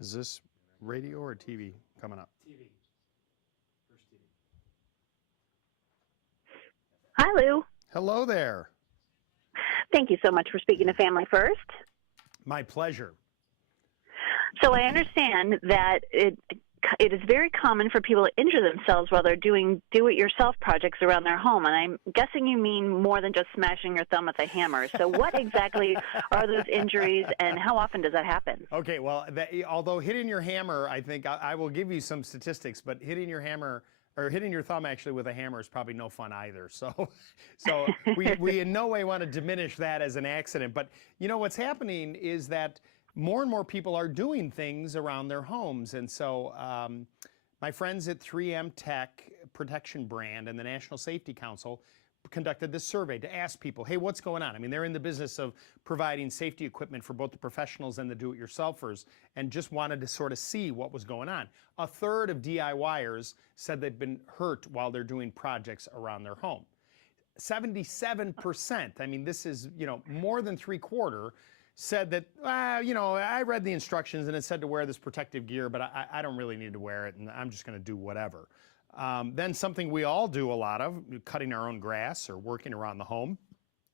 Is this radio or TV coming up? TV. First TV. Hi, Lou. Hello there. Thank you so much for speaking to Family First. My pleasure. So I understand that it is very common for people to injure themselves while they're doing do-it-yourself projects around their home, and I'm guessing you mean more than just smashing your thumb with a hammer. So what exactly are those injuries, and how often does that happen? Okay, well, although hitting your hammer, I think I will give you some statistics, but hitting your hammer or hitting your thumb actually with a hammer is probably no fun either. So we in no way want to diminish that as an accident. But you know what's happening is that more and more people are doing things around their homes. And so my friends at 3M Tech Protection Brand and the National Safety Council conducted this survey to ask people, hey, what's going on? I mean, they're in the business of providing safety equipment for both the professionals and the do-it-yourselfers, and just wanted to sort of see what was going on. A third of DIYers said they've been hurt while they're doing projects around their home. 77%, I mean, this is, more than 3/4, said that, I read the instructions and it said to wear this protective gear, but I don't really need to wear it, and I'm just going to do whatever. Then something we all do a lot of, cutting our own grass or working around the home,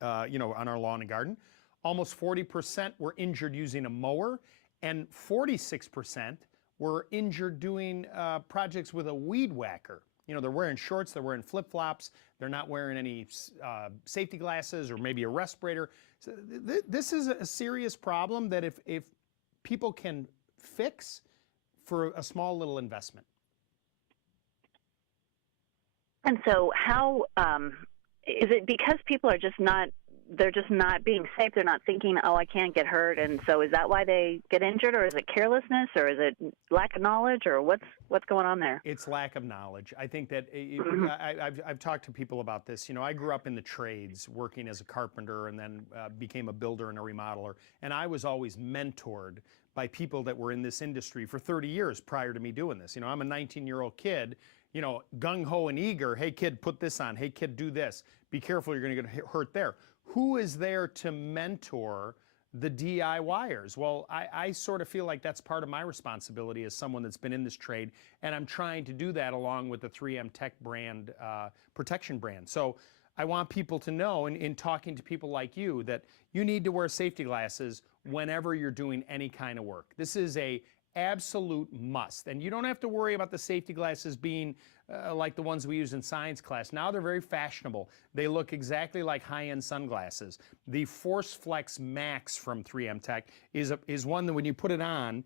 on our lawn and garden. Almost 40% were injured using a mower, and 46% were injured doing projects with a weed whacker. They're wearing shorts, they're wearing flip-flops, they're not wearing any safety glasses or maybe a respirator. So this is a serious problem that if people can fix for a small little investment. And so how is it because people are they're just not being safe? They're not thinking, oh, I can't get hurt. And so is that why they get injured, or is it carelessness, or is it lack of knowledge, or what's going on there? It's lack of knowledge. I think that I've talked to people about this. I grew up in the trades working as a carpenter and then became a builder and a remodeler. And I was always mentored by people that were in this industry for 30 years prior to me doing this. I'm a 19-year-old kid, gung-ho and eager. Hey, kid, put this on. Hey, kid, do this. Be careful, you're going to get hurt there. Who is there to mentor the DIYers? Well, I sort of feel like that's part of my responsibility as someone that's been in this trade, and I'm trying to do that along with the 3M Tech brand, protection brand. So I want people to know, in talking to people like you, that you need to wear safety glasses whenever you're doing any kind of work. This is a absolute must. And you don't have to worry about the safety glasses being like the ones we use in science class. Now they're very fashionable. They look exactly like high-end sunglasses. The Force Flex Max from 3M Tech is one that when you put it on,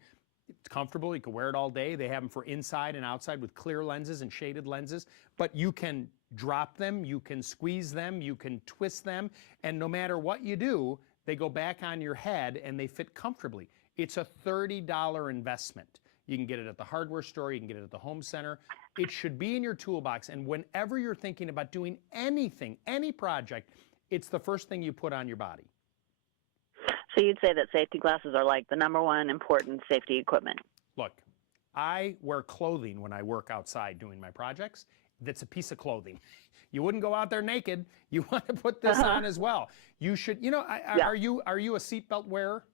it's comfortable. You can wear it all day. They have them for inside and outside with clear lenses and shaded lenses. But you can drop them, you can squeeze them, you can twist them, and no matter what you do, they go back on your head and they fit comfortably. It's a $30 investment. You can get it at the hardware store, you can get it at the home center. It should be in your toolbox, and whenever you're thinking about doing anything, any project, it's the first thing you put on your body. So you'd say that safety glasses are like the number one important safety equipment? Look, I wear clothing when I work outside doing my projects. That's a piece of clothing. You wouldn't go out there naked. You want to put this on as well. You should, are you a seatbelt wearer?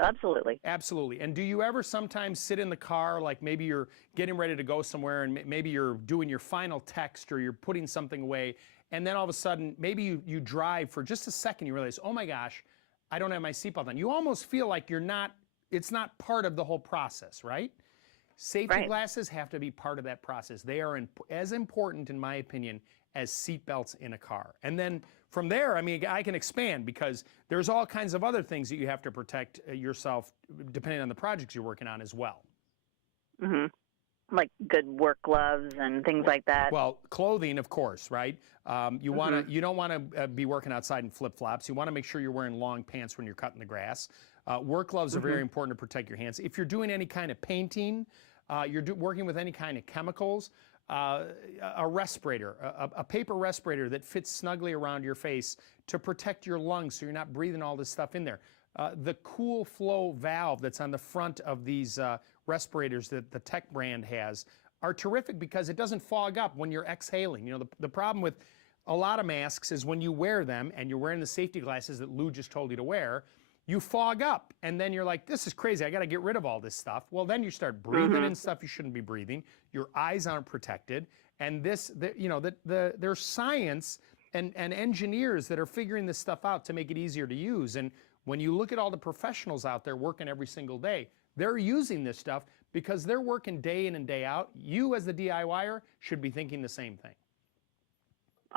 Absolutely. Absolutely. And do you ever sometimes sit in the car, like maybe you're getting ready to go somewhere and maybe you're doing your final text or you're putting something away, and then all of a sudden maybe you drive for just a second, you realize, oh my gosh, I don't have my seatbelt on. You almost feel like it's not part of the whole process, right? Safety glasses have to be part of that process. They are as important, in my opinion, as seatbelts in a car. And then from there, I mean, I can expand because there's all kinds of other things that you have to protect yourself depending on the projects you're working on as well. Mm-hmm. Like good work gloves and things like that. Well, clothing, of course, right? You don't want to be working outside in flip-flops. You want to make sure you're wearing long pants when you're cutting the grass. Work gloves are very important to protect your hands. If you're doing any kind of painting, you're working with any kind of chemicals, a respirator, a paper respirator that fits snugly around your face to protect your lungs so you're not breathing all this stuff in there. The cool flow valve that's on the front of these respirators that the Tech brand has are terrific because it doesn't fog up when you're exhaling. The problem with a lot of masks is when you wear them and you're wearing the safety glasses that Lou just told you to wear, you fog up, and then you're like, this is crazy. I got to get rid of all this stuff. Well, then you start breathing in stuff you shouldn't be breathing. Your eyes aren't protected. And there's science and engineers that are figuring this stuff out to make it easier to use. And when you look at all the professionals out there working every single day, they're using this stuff because they're working day in and day out. You as the DIYer should be thinking the same thing.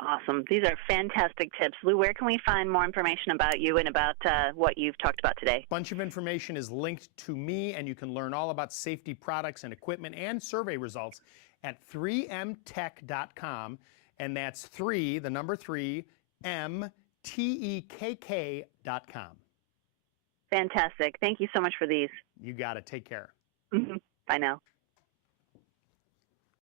Awesome. These are fantastic tips. Lou, where can we find more information about you and about what you've talked about today? A bunch of information is linked to me, and you can learn all about safety products and equipment and survey results at 3mtech.com, and that's 3, the number 3, MTEKK.com. Fantastic. Thank you so much for these. You got it. Take care. Bye now.